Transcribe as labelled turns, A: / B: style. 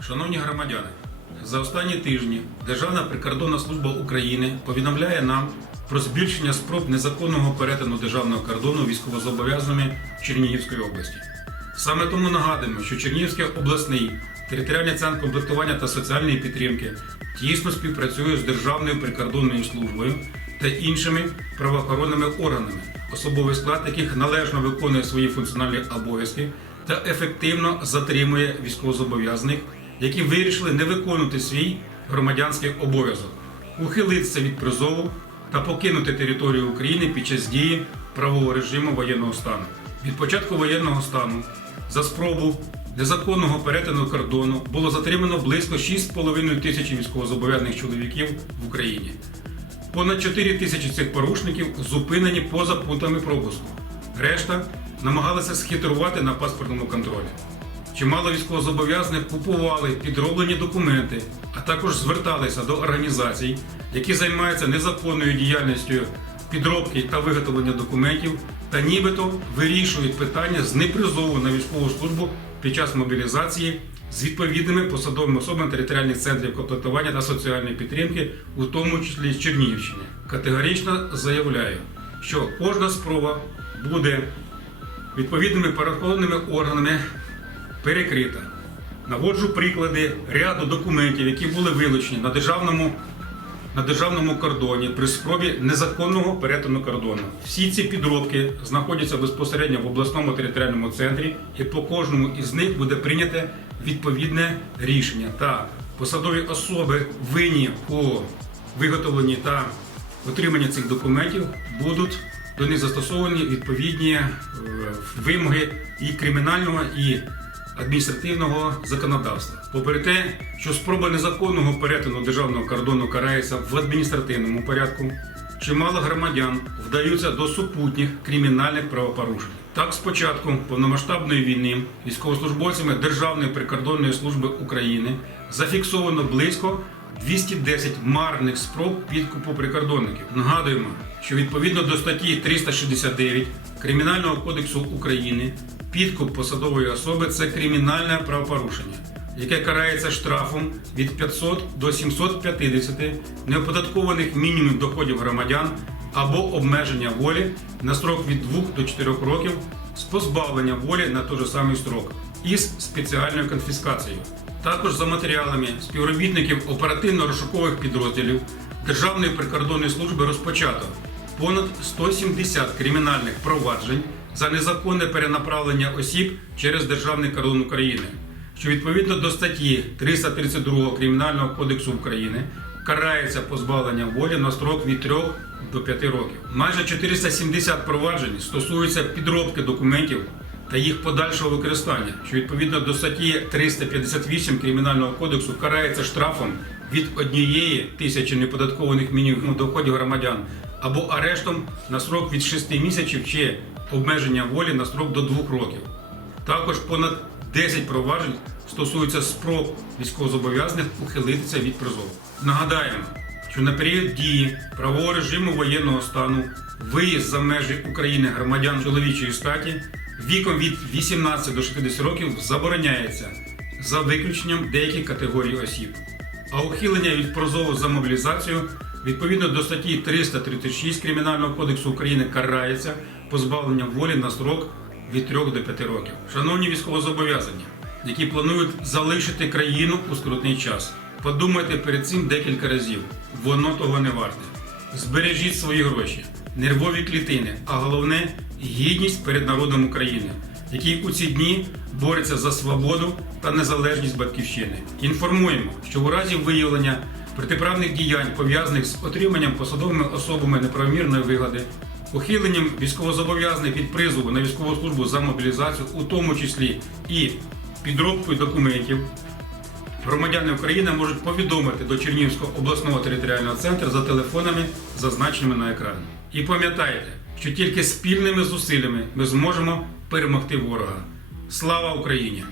A: Шановні громадяни, за останні тижні Державна прикордонна служба України повідомляє нам про збільшення спроб незаконного перетину державного кордону військовозобов'язаними Чернігівської області. Саме тому нагадуємо, що Чернігівський обласний територіальний центр комплектування та соціальної підтримки тісно співпрацює з Державною прикордонною службою та іншими правоохоронними органами, особовий склад яких належно виконує свої функціональні обов'язки та ефективно затримує військовозобов'язаних, які вирішили не виконувати свій громадянський обов'язок, ухилитися від призову та покинути територію України під час дії правового режиму воєнного стану. Від початку воєнного стану за спробу незаконного перетину кордону було затримано близько 6,5 тисяч військовозобов'язаних чоловіків в Україні. Понад 4 тисячі цих порушників зупинені поза пунктами пропуску. Решта намагалися схитрувати на паспортному контролі. Чимало військовозобов'язаних купували підроблені документи, а також зверталися до організацій, які займаються незаконною діяльністю підробки та виготовлення документів, та нібито вирішують питання з непризову на військову службу під час мобілізації з відповідними посадовими особами територіальних центрів комплектування та соціальної підтримки, у тому числі з Чернігівщини. Категорично заявляю, що кожна спроба буде відповідними правоохоронними органами перекрита. Наводжу приклади ряду документів, які були вилучені на державному, на державному кордоні при спробі незаконного перетину кордону. Всі ці підробки знаходяться безпосередньо в обласному територіальному центрі, і по кожному із них буде прийняте відповідне рішення. Та посадові особи винні у виготовленні та отриманні цих документів будуть до них застосовані відповідні е, вимоги і кримінального, і адміністративного законодавства. Попри те, що спроба незаконного перетину державного кордону карається в адміністративному порядку, чимало громадян вдаються до супутніх кримінальних правопорушень. Так, з початку повномасштабної війни військовослужбовцями Державної прикордонної служби України зафіксовано близько 210 марних спроб підкупу прикордонників. Нагадуємо, що відповідно до статті 369 Кримінального кодексу України підкуп посадової особи це кримінальне правопорушення, яке карається штрафом від 500 до 750 неоподаткованих мінімумів доходів громадян або обмеження волі на строк від 2 до 4 років з позбавленням волі на той же самий строк із спеціальною конфіскацією. Також за матеріалами співробітників оперативно-розшукових підрозділів Державної прикордонної служби розпочато понад 170 кримінальних проваджень за незаконне перенаправлення осіб через Державний кордон України, що відповідно до статті 332 Кримінального кодексу України карається позбавлення волі на строк від 3 до 5 років. Майже 470 проваджень стосуються підробки документів та їх подальшого використання, що відповідно до статті 358 Кримінального кодексу карається штрафом від однієї тисячі неподаткованих мінімумів доходів громадян або арештом на срок від 6 місяців чи обмеження волі на срок до 2 років. Також понад 10 проваджень стосуються спроб військовозобов'язаних ухилитися від призову. Нагадаємо, що на період дії правового режиму воєнного стану виїзд за межі України громадян чоловічої статі віком від 18 до 60 років забороняється за виключенням деяких категорій осіб. А ухилення від прозову за мобілізацію відповідно до статті 336 Кримінального кодексу України карається позбавленням волі на срок від 3 до 5 років. Шановні військовозобов'язані, які планують залишити країну у скрутний час, подумайте перед цим декілька разів. Воно того не варте. Збережіть свої гроші, нервові клітини, а головне гідність перед народом України, який у ці дні бореться за свободу та незалежність батьківщини. Інформуємо, що у разі виявлення протиправних діянь, пов'язаних з отриманням посадовими особами неправомірної вигоди, ухиленням військовозобов'язаних від призову на військову службу за мобілізацію, у тому числі і підробкою документів, Громадяни України можуть повідомити до Чернігівського обласного територіального центру за телефонами, зазначеними на екрані. І пам'ятайте, що тільки спільними зусиллями ми зможемо перемогти ворога. Слава Україні!